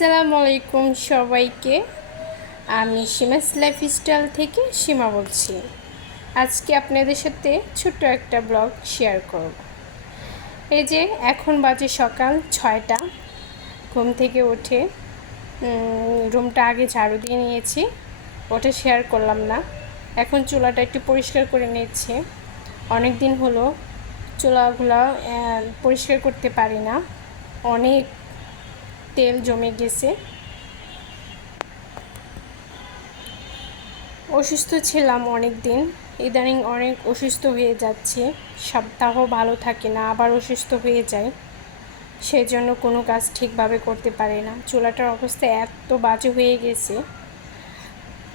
আসসালামু আলাইকুম সবাইকে। আমি সীমাস লাইফস্টাইল থেকে সীমা বলছি। আজকে আপনাদের সাথে ছোট্ট একটা ব্লগ শেয়ার করব। এই যে এখন বাজে সকাল ছয়টা। ঘুম থেকে উঠে রুমটা আগে ঝাড়ু দিয়ে নিয়েছি। ওটা শেয়ার করলাম না। এখন চুলাটা একটু পরিষ্কার করে নিচ্ছি। অনেক দিন হলো চুলাগুলো পরিষ্কার করতে পারি না। অনেক তেল জমে গেছে। অসুস্থ ছিলাম অনেক দিন ইদানিং অনেক অসুস্থ হয়ে যাচ্ছে। সপ্তাহ ভালো থাকে না, আবার অসুস্থ হয়ে যায়। সেই জন্য কোনো কাজ ঠিকভাবে করতে পারে না। চুলাটার অবস্থা এত বাজে হয়ে গেছে,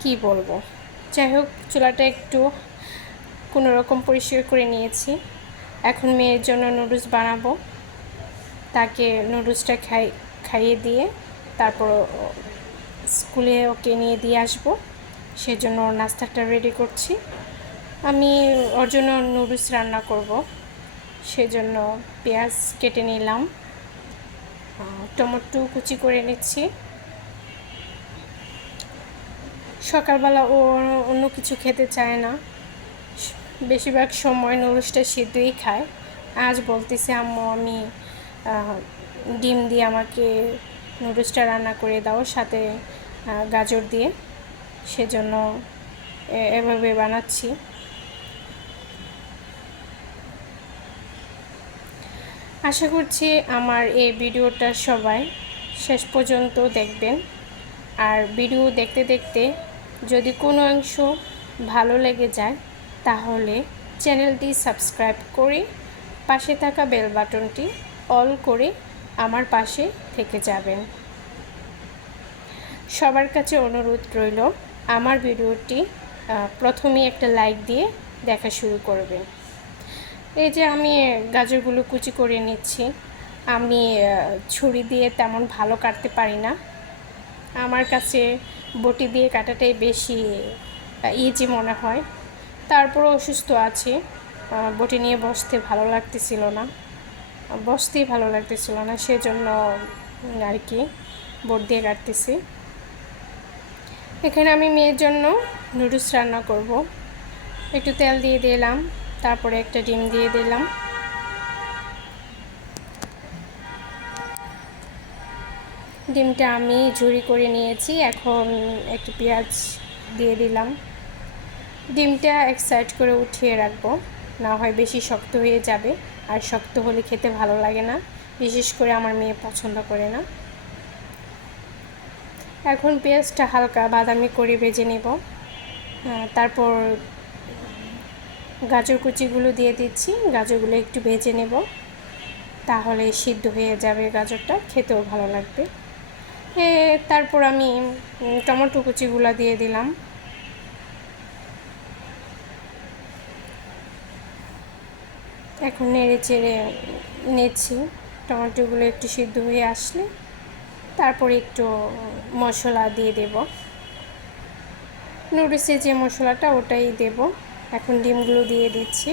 কি বলব? যাই হোক, চুলাটা একটু কোনো রকম পরিষ্কার করে নিয়েছি। এখন মেয়ের জন্য নুডলস বানাবো। তাকে নুডলসটা খাই খাইয়ে দিয়ে তারপর স্কুলে ওকে নিয়ে দিয়ে আসব। সেজন্য ওর নাস্তাটা রেডি করছি। আমি ওর জন্য নুডলস রান্না করব। সেজন্য পেঁয়াজ কেটে নিলাম। টমেটো কুচি করে নিচ্ছি। সকালবেলা ও অন্য কিছু খেতে চায় না। বেশিরভাগ সময় নুডলসটা সিদ্ধই খায়। আজ বলতেছে, আম্মু, আমি ডিম দিয়ে আমাকে নুডলসটা রান্না করে দাও, সাথে গাজর দিয়ে। সেজন্য এভাবে বানাচ্ছি। আশা করছি আমার এই ভিডিওটা সবাই শেষ পর্যন্ত দেখবেন। আর ভিডিও দেখতে দেখতে যদি কোনো অংশ ভালো লেগে যায়, তাহলে চ্যানেলটি সাবস্ক্রাইব করে পাশে থাকা বেল বাটনটি অল করে আমার পাশে থেকে যাবেন। সবার কাছে অনুরোধ রইল, আমার ভিডিওটি প্রথমেই একটা লাইক দিয়ে দেখা শুরু করবেন। এই যে আমি গাজরগুলো কুচি করে নিচ্ছি, আমি ছুরি দিয়ে তেমন ভালো কাটতে পারি না। আমার কাছে বটি দিয়ে কাটাটাই বেশি ইজি মনে হয়। তারপরও অসুস্থ আছে বটি নিয়ে বসতে ভালো লাগতেছিল না। বসতেই ভালো লাগতেছিল না, সেজন্য আর কি বোট দিয়ে কাটতেছি। এখানে আমি মেয়ের জন্য নুডলস রান্না করব। একটু তেল দিয়ে দিলাম, তারপরে একটা ডিম দিয়ে দিলাম। ডিমটা আমি ঝুরি করে নিয়েছি, এখন একটু পেঁয়াজ দিয়ে দিলাম। ডিমটা এক সাইড করে উঠিয়ে রাখব, না হয় বেশি শক্ত হয়ে যাবে। আর শক্ত হলে খেতে ভালো লাগে না, বিশেষ করে আমার মেয়ে পছন্দ করে না। এখন পেঁয়াজটা হালকা বাদামি করে ভেজে নেব। তারপর গাজর কুচিগুলো দিয়ে দিচ্ছি, গাজরগুলো একটু ভেজে নেব। তাহলে সিদ্ধ হয়ে যাবে গাজরটা, খেতেও ভালো লাগবে। তারপর আমি টমেটো কুচিগুলো দিয়ে দিলাম। এখন নেড়ে চেড়ে নেছি টমেটোগুলো একটু সিদ্ধ হয়ে আসলে তারপরে একটু মশলা দিয়ে দেব। নুডলসের যে মশলাটা ওটাই দেব। এখন ডিমগুলো দিয়ে দিচ্ছি।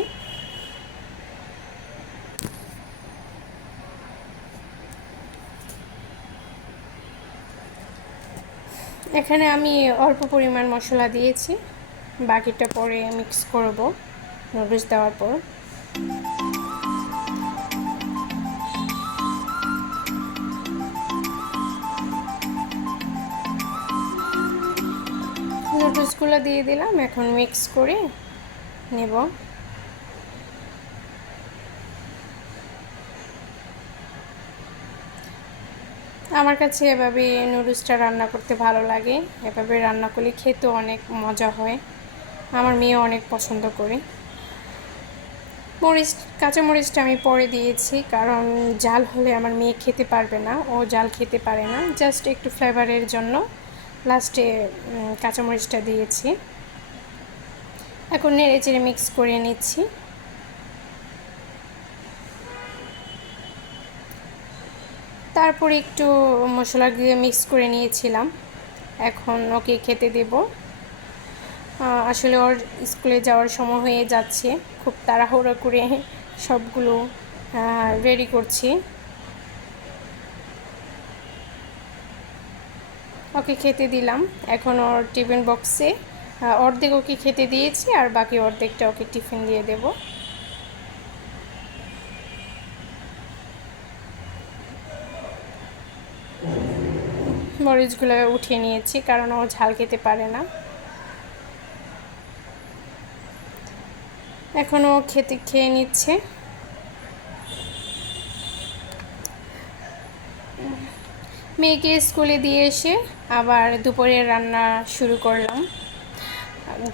এখানে আমি অল্প পরিমাণ মশলা দিয়েছি। বাকিটা পরে মিক্স করব নুডলস দেওয়ার পর। নুডলসগুলো দিয়ে দিলাম, এখন মিক্স করে নেব। আমার কাছে এভাবে নুডলসটা রান্না করতে ভালো লাগে, এভাবে রান্না করলে খেতেও অনেক মজা হয়। আমার মেয়ে অনেক পছন্দ করে। মরিচ, কাঁচা মরিচটা আমি পরে দিয়েছি, কারণ জাল হলে আমার মেয়ে খেতে পারবে না, ও জাল খেতে পারে না জাস্ট একটু ফ্লেভারের জন্য। লাস্টে কাঁচামরিচটা দিয়েছি। এখন নেড়ে চেড়ে মিক্স করে নিচ্ছি। তারপর একটু মশলা দিয়ে মিক্স করে নিয়েছিলাম। এখন ওকে খেতে দেব। আসলে ওর স্কুলে যাওয়ার সময় হয়ে যাচ্ছে। খুব তাড়াহুড়ো করে সবগুলো রেডি করছি। ওকে খেতে দিলাম। এখন ওর টিফিন বক্সে অর্ধেক ওকে খেতে দিয়েছি আর বাকি অর্ধেকটা ওকে টিফিন দিয়ে দেব। মরিচগুলো উঠিয়ে নিয়েছি কারণ ও ঝাল খেতে পারে না। এখনও খেতে, খেয়ে নিচ্ছে। মেয়েকে স্কুলে দিয়ে এসে আবার দুপুরের রান্না শুরু করলাম।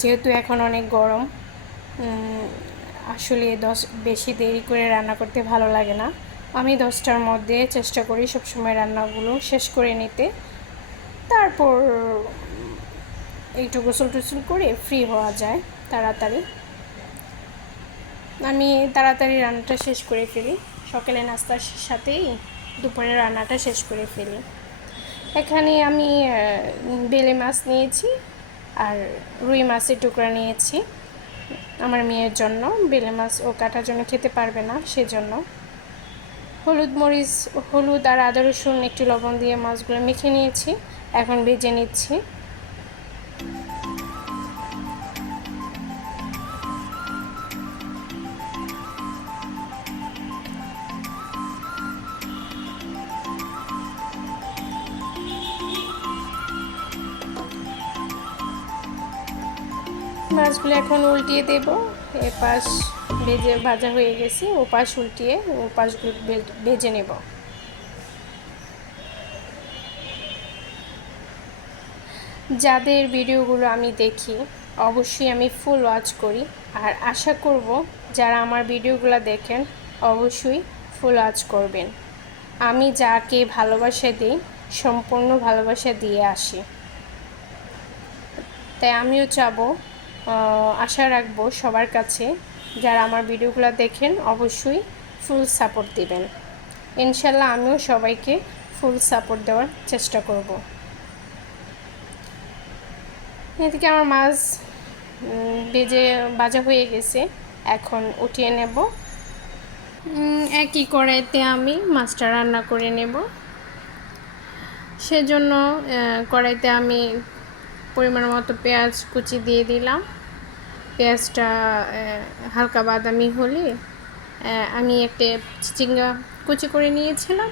যেহেতু এখন অনেক গরম আসলে দশ, বেশি দেরি করে রান্না করতে ভালো লাগে না। আমি দশটার মধ্যে চেষ্টা করি সবসময় রান্নাগুলো শেষ করে নিতে। তারপর একটু গোসল টোসল করে ফ্রি হওয়া যায় তাড়াতাড়ি। আমি তাড়াতাড়ি রান্নাটা শেষ করে ফেলি। সকালে নাস্তার সাথেই দুপুরের রান্নাটা শেষ করে ফেলি। এখানে আমি বেলে মাছ নিয়েছি আর রুই মাছের টুকরা নিয়েছি আমার মেয়ের জন্য। বেলে মাছ ও কাটার জন্য খেতে পারবে না সেজন্য। হলুদ মরিচ, হলুদ আর আদা রসুন একটু লবণ দিয়ে মাছগুলো মেখে নিয়েছি। এখন ভেজে নিচ্ছি। মাছগুলো এখন উল্টিয়ে দেব। এ পাশ ভেজে ভাজা হয়ে গেছে ও পাশ উল্টিয়ে ও পাশগুলো ভেজে নেব। যাদের ভিডিওগুলো আমি দেখি, অবশ্যই আমি ফুল ওয়াচ করি। আর আশা করব যারা আমার ভিডিওগুলো দেখেন, অবশ্যই ফুল ওয়াচ করবেন। আমি যাকে ভালোবাসা দিই, সম্পূর্ণ ভালোবাসা দিয়ে আসি। তাই আমিও চাবো আশা রাখব সবার কাছে যারা আমার ভিডিওগুলো দেখেন অবশ্যই ফুল সাপোর্ট দিবেন। ইনশাল্লাহ আমিও সবাইকে ফুল সাপোর্ট দেওয়ার চেষ্টা করব। এদিকে আমার মাছ বেজে, বাজা হয়ে গেছে। এখন উঠিয়ে নেব। একই কড়াইতে আমি মাছটা রান্না করে নেব। সেজন্য কড়াইতে আমি পরিমাণ মতো পেঁয়াজ কুচি দিয়ে দিলাম। পেঁয়াজটা হালকা বাদামি হলে আমি একটা চিচিঙ্গা কুচি করে নিয়েছিলাম,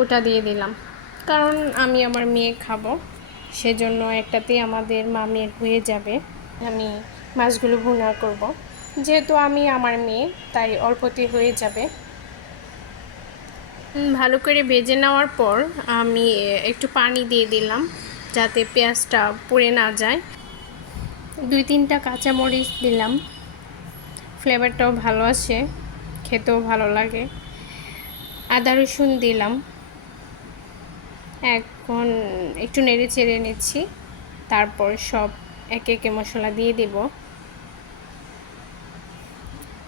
ওটা দিয়ে দিলাম। কারণ আমি আমার মেয়ে খাব, সেজন্য একটাতেই আমাদের মামের হয়ে যাবে, আমি মাছগুলো ভুনা করব। যেহেতু আমি আমার মেয়ে, তাই অল্পতে হয়ে যাবে। ভালো করে ভেজে নেওয়ার পর আমি একটু পানি দিয়ে দিলাম, যাতে পেঁয়াজটা পুড়ে না যায়। দুই তিনটা কাঁচামরিচ দিলাম। ফ্লেভারটাও ভালো আসে খেতেও ভালো লাগে। আদা রসুন দিলাম। এখন একটু নেড়ে চেড়ে নিচ্ছি, তারপর সব একে একে মশলা দিয়ে দেব।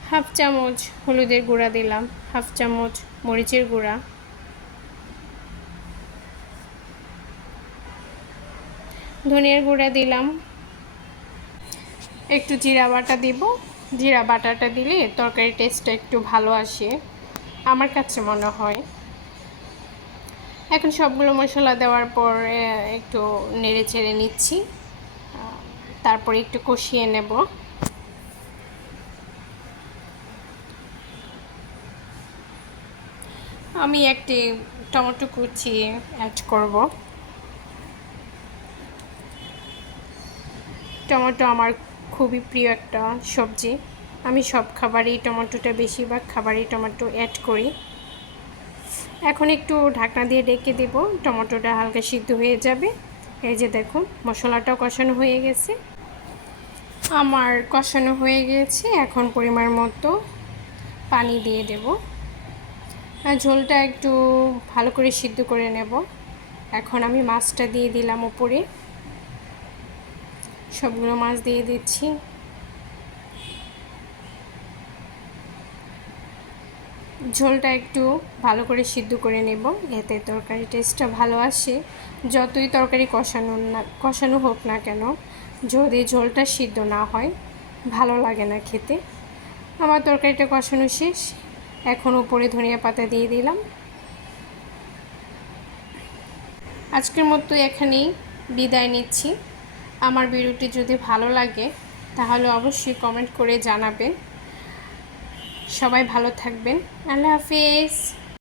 হাফ চামচ হলুদের গুঁড়া দিলাম, হাফ চামচ মরিচের গুঁড়া। ধনিয়ার গুঁড়া দিলাম একটু জিরা বাটা দিব। জিরা বাটাটা দিলে তরকারি টেস্টটা একটু ভালো আসে, আমার কাছে মনে হয়। এখন সবগুলো মশলা দেওয়ার পর একটু নেড়ে চেড়ে নিচ্ছি। তারপরে একটু কষিয়ে নেব। আমি একটি টমেটো কুচি অ্যাড করব। টমেটো আমার খুবই প্রিয় একটা সবজি। আমি সব খাবারেই টমেটোটা বেশিরভাগ খাবারেই টমেটো অ্যাড করি। এখন একটু ঢাকনা দিয়ে ডেকে দেব, টমেটোটা হালকা সিদ্ধ হয়ে যাবে। এই যে দেখুন, মশলাটাও কষানো হয়ে গেছে। আমার কষানো হয়ে গেছে, এখন পরিমাণ মতো পানি দিয়ে দেব। ঝোলটা একটু ভালো করে সিদ্ধ করে নেব। এখন আমি মাছটা দিয়ে দিলাম উপরে। সবগুলো মাছ দিয়ে দিচ্ছি। ঝোলটা একটু ভালো করে সিদ্ধ করে নেব, এতে তরকারি টেস্টটা ভালো আসে। যতই তরকারি কষানো না, কষানো হোক না কেন, যদি ঝোলটা সিদ্ধ না হয়, ভালো লাগে না খেতে। আমার তরকারিটা কষানো শেষ, এখন উপরে ধনিয়া পাতা দিয়ে দিলাম। আজকের মতো এখানেই বিদায় নিচ্ছি। আমার ভিডিওটি যদি ভালো লাগে, তাহলে অবশ্যই কমেন্ট করে জানাবেন। সবাই ভালো থাকবেন। আল্লাহ হাফিজ।